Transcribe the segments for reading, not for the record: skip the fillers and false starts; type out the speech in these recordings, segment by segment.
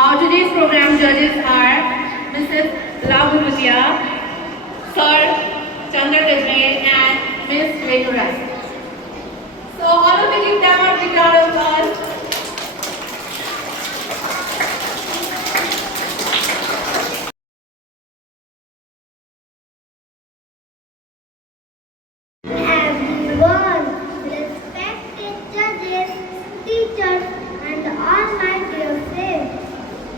Our today's program judges are Mrs. Labulia, Sir Chandra Gajre and Miss Renu Rai. So all of you give them a big round of applause. Everyone, respected judges, teachers, and all my dear friends.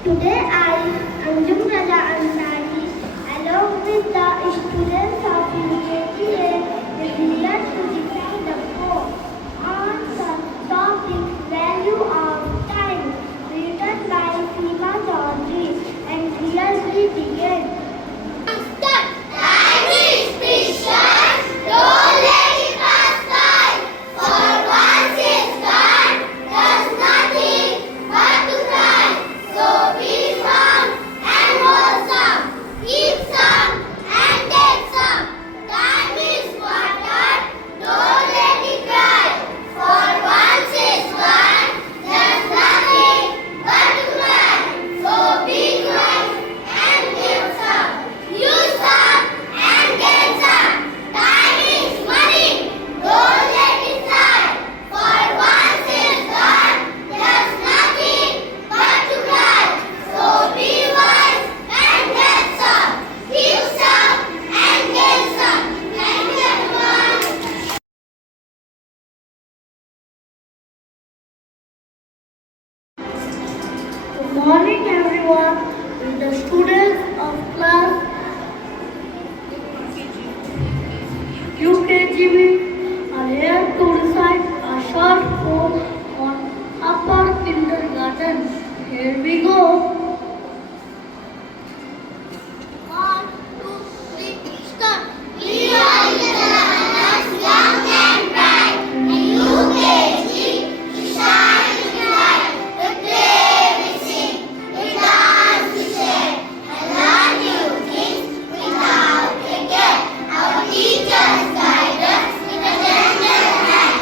Today I, Anjum Raja Ansari, along with the students of UKTA, is here to defend the code on the topic Value of Time, written by Seema Chaudhary, and here we begin. Time is precious. Don't let it pass by. For once it's gone, there's nothing but to cry. So be strong and wholesome. Keep some and take some. Time is water. Don't let it cry. For once it's gone, there's nothing but to cry. So be wise and give some. Use some and get some. Time is money. Don't let it fly. For once it's gone, there's nothing but to cry. So be wise and get some. Give some and get some. Thank you, everyone. Good morning, everyone. With the students of class UKGB are here to recite a short poem on upper kindergarten. Here we go. 1, 2, 3, start. We are little runners, young and bright. In UKG, we shine bright. We play, we sing, we dance, we share, and learn new things without regret. Our teachers guide us with a gentle hand.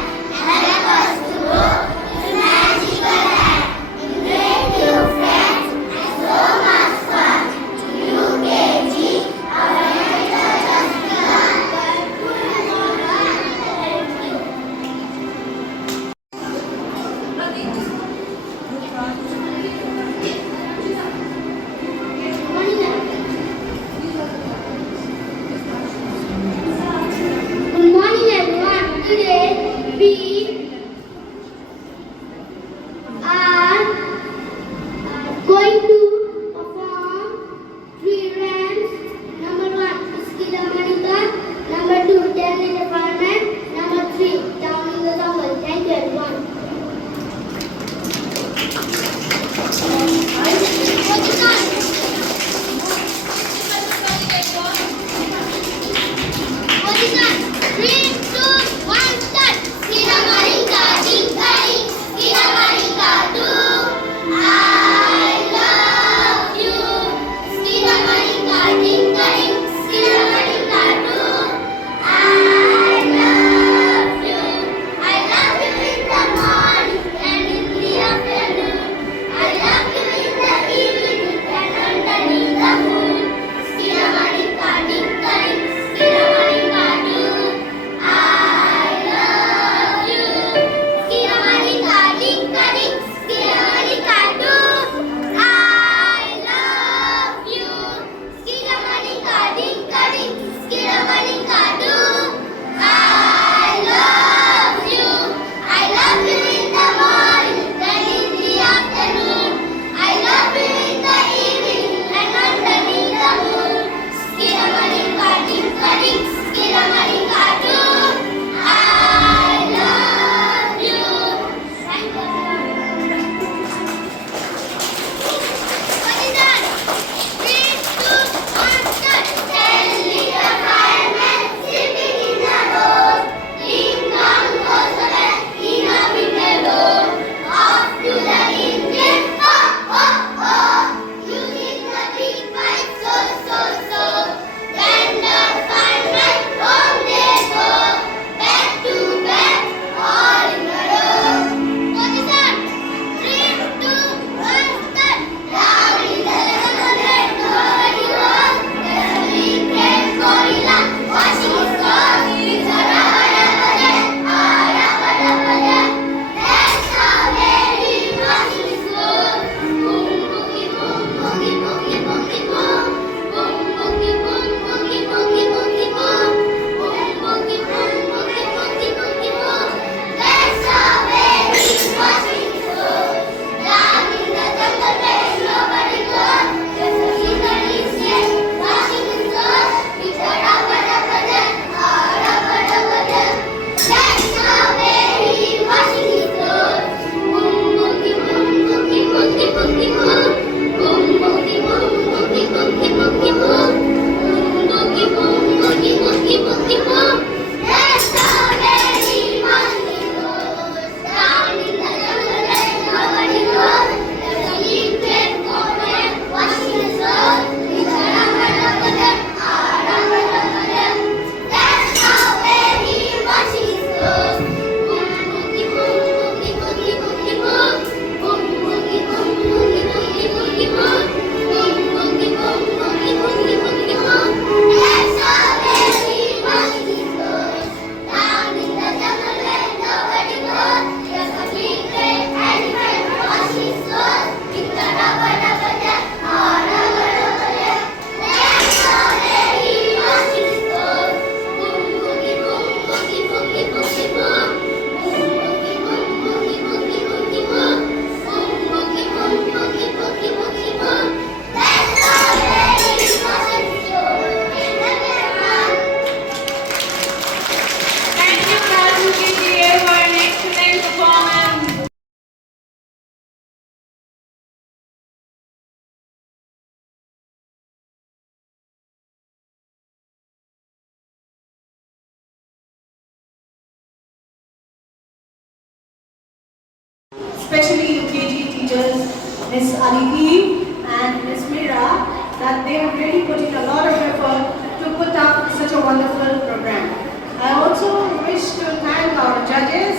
especially UKG teachers, Miss Aditi and Miss Mira, that they have really put in a lot of effort to put up such a wonderful program. I also wish to thank our judges,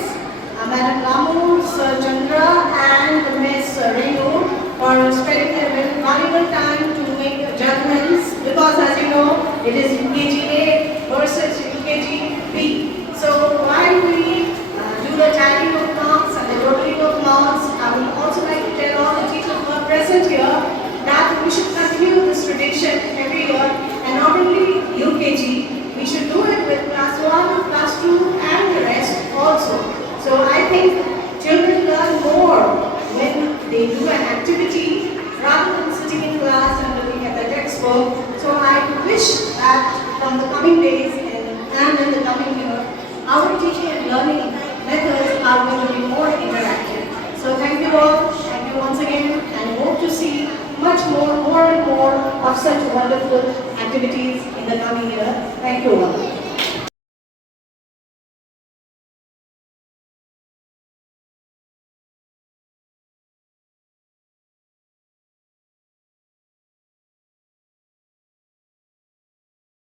Madam Lamu, Sir Chandra and Miss Renu for spending their valuable time to make judgments, because as you know, it is UKG A versus UKG B. So while we do the tallying of marks and the totaling of marks, I would also like to tell all the teachers who are present here that we should continue this tradition every year, and not only UKG, we should do it with class 1, class 2 and the rest also. So I think children learn more when they do an activity rather than sitting in class and looking at the textbook. So I wish that from the coming days and in the coming year, our teaching and learning methods are going to be more interactive. So thank you all, thank you once again, and hope to see much more and more of such wonderful activities in the coming year. Thank you all.